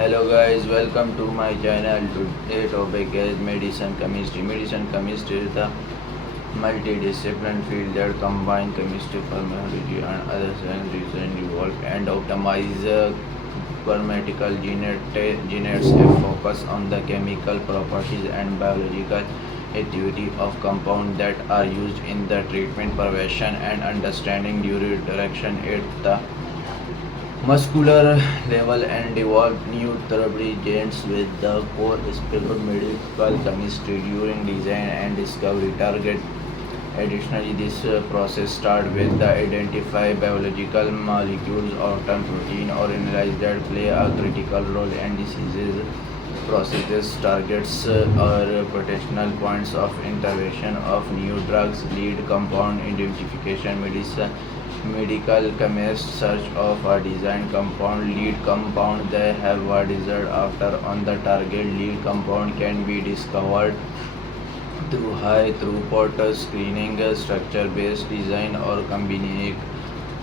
Hello guys, welcome to my channel. Today topic is medicine chemistry. Medicine chemistry is the multidisciplinary field that combines chemistry, pharmacology and other science research involved and optimize pharmaceutical genetics a focus on the chemical properties and biological activity of compounds that are used in the treatment, prevention and understanding during direction at the muscular level and develop new therapy agents with the core aspect of medical chemistry during design and discovery target. Additionally, this process starts with the identify biological molecules or term protein or analyze that play a critical role in diseases processes, targets or potential points of intervention of new drugs, lead compound identification, medicine medical chemist search of a designed compound lead compound they have a desired after on the target lead compound can be discovered through high throughput screening structure based design or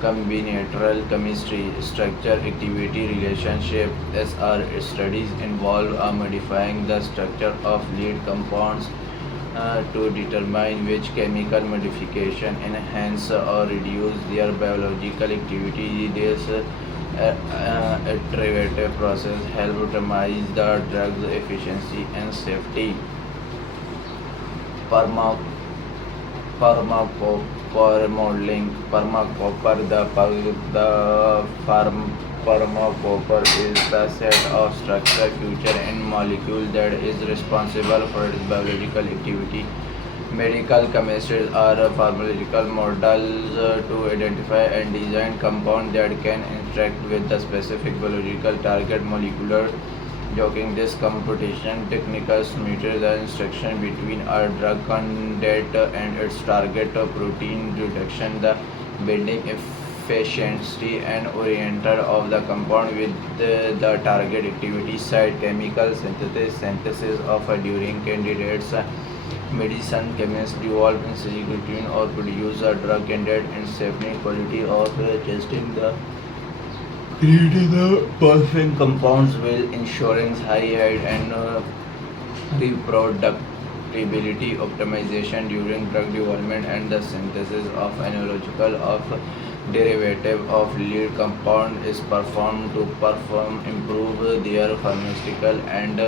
combinatorial chemistry structure activity relationship SR studies involve modifying the structure of lead compounds to determine which chemical modification enhance or reduce their biological activity. This iterative process helps optimize the drug's efficiency and safety. Perma Permacopper modeling. Permacopper is the set of structure feature in molecule that is responsible for its biological activity. Medical chemistries are pharmacological models to identify and design compounds that can interact with the specific biological target molecular jogging this computation techniques measure the interaction between a drug candidate and its target protein reduction, the binding efficiency and orientation of the compound with the target activity site. Chemical synthesis of during candidates. Medicine chemists develop in routine or produce a drug candidate and safety quality of testing the creating the perfect compounds while ensuring high yield and reproducibility optimization during drug development and the synthesis of analogical of derivative of lead compound is performed to perform improve their pharmaceutical and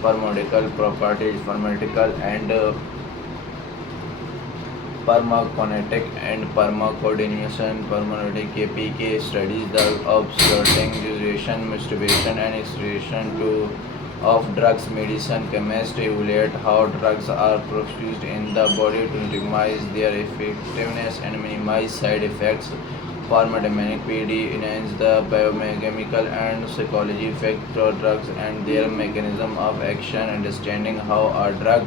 pharmaceutical properties pharmaceutical and Pharmacokinetic and pharmacodynamics pharmacokinetic KPK studies the observing duration, masturbation and excretion of drugs. Medicine chemists evaluate how drugs are produced in the body to optimize their effectiveness and minimize side effects. Pharmacodynamic PD enhance the biochemical and psychology effect of drugs and their mechanism of action. Understanding how a drug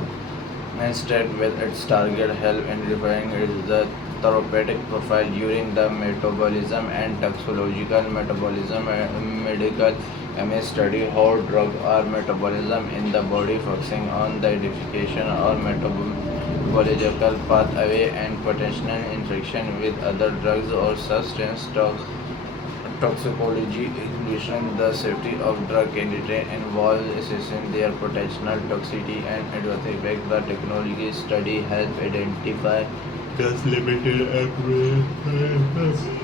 instead with its target help in defining the therapeutic profile during the metabolism and toxicological metabolism. Medical MS study how drugs are metabolism in the body focusing on the identification or metabological pathway and potential interaction with other drugs or substance toxicology evaluation. The safety of drug candidate involves assessing their potential toxicity and adverse effect. The technology study help identify just limited applications